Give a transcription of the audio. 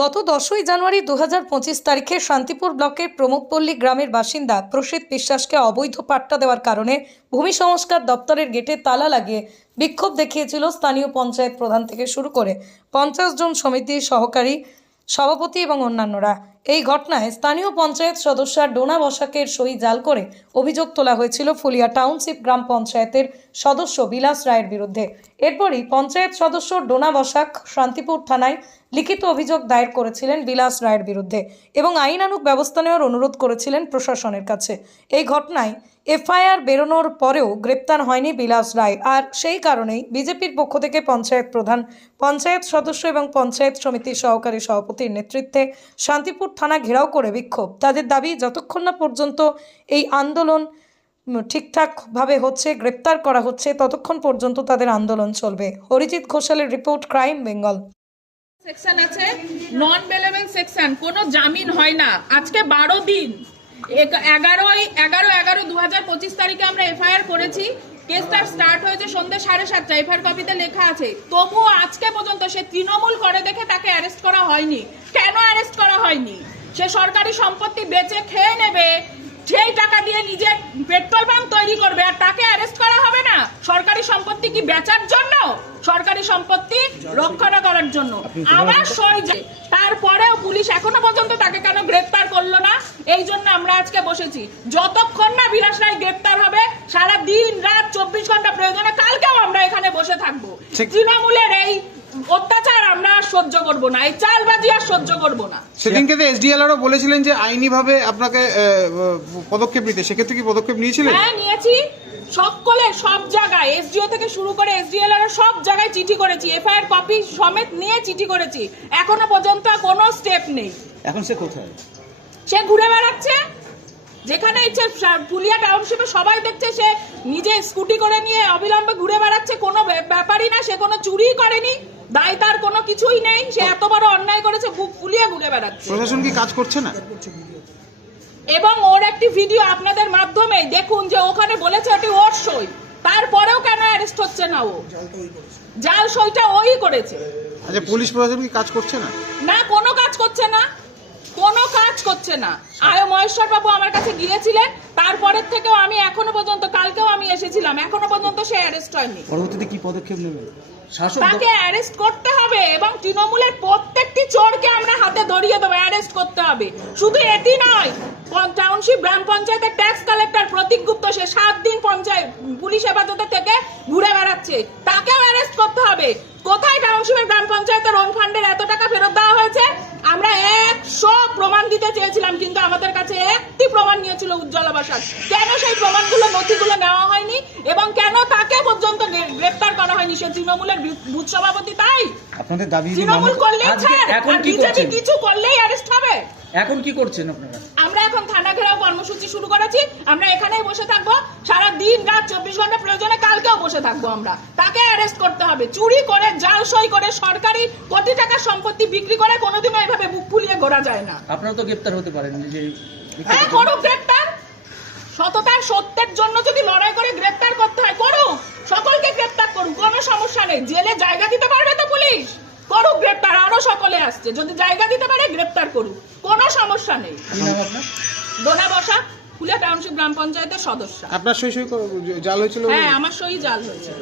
গত দশই জানুয়ারি দু হাজার পঁচিশ তারিখে শান্তিপুর ব্লকের প্রমোদপল্লী গ্রামের বাসিন্দা প্রসিদ্ধ বিশ্বাসকে অবৈধ পাট্টা দেওয়ার কারণে ভূমি সংস্কার দপ্তরের গেটে তালা লাগিয়ে বিক্ষোভ দেখিয়েছিল স্থানীয় পঞ্চায়েত প্রধান থেকে শুরু করে পঞ্চাশ জন সমিতির সহকারী, সভাপতি এবং অন্যান্যরা। এই ঘটনায় স্থানীয় পঞ্চায়েত সদস্য ডোনা বসাকের সই জাল করে অভিযোগ তোলা হয়েছিল ফুলিয়া টাউনশিপ গ্রাম পঞ্চায়েতের সদস্য বিলাস রায়ের বিরুদ্ধে। এরপরই পঞ্চায়েত সদস্য ডোনা বসাক শান্তিপুর থানায় লিখিত অভিযোগ দায়ের করেছিলেন বিলাস রায়ের বিরুদ্ধে এবং আইনানুগ ব্যবস্থা নেওয়ার অনুরোধ করেছিলেন প্রশাসনের কাছে। এই ঘটনায় এফআইআর বেরোনোর পরেও গ্রেপ্তার হয়নি বিলাস রায় আর সেই কারণেই বিজেপির পক্ষ থেকে পঞ্চায়েত প্রধান, পঞ্চায়েত সদস্য এবং পঞ্চায়েত সমিতির সহকারী সভাপতির নেতৃত্বে শান্তিপুর থানা ঘেরাও করে বিক্ষোভ। তাদের দাবি, যতক্ষণ না পর্যন্ত এই আন্দোলন ঠিকঠাকভাবে হচ্ছে, গ্রেপ্তার করা হচ্ছে, ততক্ষণ পর্যন্ত তাদের আন্দোলন চলবে। অরিজিৎ ঘোষালের রিপোর্ট ক্রাইম বেঙ্গল। সেকশন আছে নন বেলেবল সেকশন কোনো জামিন হয় না। আজকে বারো দিন। এগারোই, এগারো এগারো দু হাজার পঁচিশ তারিখে আমরা এফআইআর করেছি। কেসটা স্টার্ট হয়েছে সন্ধ্যে সাড়ে সাতটা, এফআইআর কপিতে লেখা আছে। তবুও আজকে পর্যন্ত সে তৃণমূল করে দেখে তাকে অ্যারেস্ট করা হয়নি। কেন অ্যারেস্ট করা হয়নি? সে সরকারি সম্পত্তি বেচে খেয়ে নেবে সেই টাকা দিয়ে নিজে পেট্রোল পাম্প তৈরি করবে, আর তাকে অ্যারেস্ট করা হবে না? সরকারি সম্পত্তি কি বেচার জন্য? সরকারি সম্পত্তি রক্ষণা করার জন্য। আমার সই তারপরেও পুলিশ এখনও পর্যন্ত তাকে কেন গ্রেপ্তার করল না? এই জন্য আমরা আজকে বসেছি। যতক্ষণ না বিলাস রায় গ্রেপ্তার হবে সারা দিন রাত চব্বিশ ঘণ্টা প্রয়োজনে কালকেও আমরা এখানে বসে থাকব। তৃণমূলের এই আর সহ্য করব না এই চালবাজি আর সহ্য করব না। সেদিনকে তো এসডিএলআরও বলেছিলেন যে আইনিভাবে আপনাকে পদক্ষেপ নিতে সেক্ষেত্রে কি পদক্ষেপ নিয়েছিলেন? হ্যাঁ নিয়েছি। সকলে সব জায়গায় এসডিও থেকে শুরু করে এসডিএল এর সব জায়গায় চিঠি করেছি এফআইআর কপি সমেত নিয়ে চিঠি করেছি। এখনও পর্যন্ত কোনো স্টেপ নেই। এখন সে কোথায়? সে ঘুরে বেড়াচ্ছে। যেখানে ইচ্ছে পুলিয়া টাউনশিপে সবাই দেখছে সে নিজে স্কুটি করে নিয়ে অবিলম্বে ঘুরে বেড়াচ্ছে। কোনো ব্যাপারই না সে কোনো চুরি করেনি। দায় তার কোনো কিছুই নেই। সে এত বড় অন্যায় করেছে বুক ফুলিয়ে ঘুরে বেড়াচ্ছে। প্রশাসন কি কাজ করছে না? এবং ওর একটি ভিডিও আপনাদের মাধ্যমে দেখুন যে ওখানে বলেছে ওটি ওর সই। তারপরেও কেন অ্যারেস্ট হচ্ছে না ও? জাল সইটা ওই করেছে। আচ্ছা পুলিশ প্রশাসন কি কাজ করছে না? না কোনো কাজ করছে না। কোনো কাজ করছে না। আয় মহেশ্বর বাবু আমার কাছে গিয়েছিলেন। তারপরের থেকেও আমি এখনও পর্যন্ত কালকেও আমি এসেছিলাম এখনও পর্যন্ত সে অ্যারেস্ট হয়নি। পরবর্তীতে কি পদক্ষেপ নেবে? শাসক তাকে অ্যারেস্ট করতে হবে এবং তৃণমূলের প্রত্যেকটি চোরকে আমরা হাতে ধরিয়ে দেবো অ্যারেস্ট করতে হবে। শুধু এটি নয় টাউনশিপ গ্রাম পঞ্চায়েতের ট্যাক্স কালেক্টর প্রতীক গুপ্ত সে সাত দিন পঞ্চায়েত পুলিশ হেফাজতে থেকে ঘুরে বেড়াচ্ছে। তাকেও অ্যারেস্ট করতে হবে। কোথায় টাউনশিপের গ্রাম পঞ্চায়েতের ওন ফান্ডের এত টাকা ফেরত দেওয়া হয়েছে? আমরা একশো প্রমাণ দিতে চেয়েছিলাম কিন্তু আমাদের কাছে একটি প্রমাণ নিয়েছিল উজ্জ্বল বাসার। কেন সেই প্রমাণগুলো নথিগুলো নেওয়া হয়নি এবং কেন তাকে পর্যন্ত গ্রেফতার গ্রেপ্তার করা হয়নি? সে তৃণমূলের বুথ সভাপতি তাই? আপনাদের দাবি তৃণমূল করলেই ছাড় এখন আর বিজেপি কিছু করলেই অ্যারেস্ট হবে। এখন কি করছেন আপনারা? আমরা এখন কর্মসূচি শুরু করেছি। আমরা এখানেই বসে থাকব। সারা দিন রাত চব্বিশ ঘণ্টা প্রয়োজনে কালকেও বসে থাকব আমরা। তাকে অ্যারেস্ট করতে হবে। চুরি করে জাল সই করে সরকারি কোটি টাকার সম্পত্তি বিক্রি করে কোনোদিনও এভাবে বুক ফুলিয়ে ঘোরা যায় না। আপনারা তো গ্রেপ্তার হতে পারেন যে হ্যাঁ করুক গ্রেপ্তার। সততার সত্যের জন্য যদি লড়াই করে গ্রেপ্তার করতে হয় করুক। সকলকে গ্রেপ্তার করুক কোনো সমস্যা নেই। জেলে জায়গা দিতে পারবে তো পুলিশ। করুক গ্রেপ্তার। আরও সকলে আসছে। যদি জায়গা দিতে পারে গ্রেপ্তার করুক। কোনো সমস্যা নেই। দোহা দোনা বসা ফুলিয়া টাউনশিপ গ্রাম পঞ্চায়েতের সদস্য। আপনার সই সই জাল হয়েছিল? হ্যাঁ আমার সই জাল হয়েছে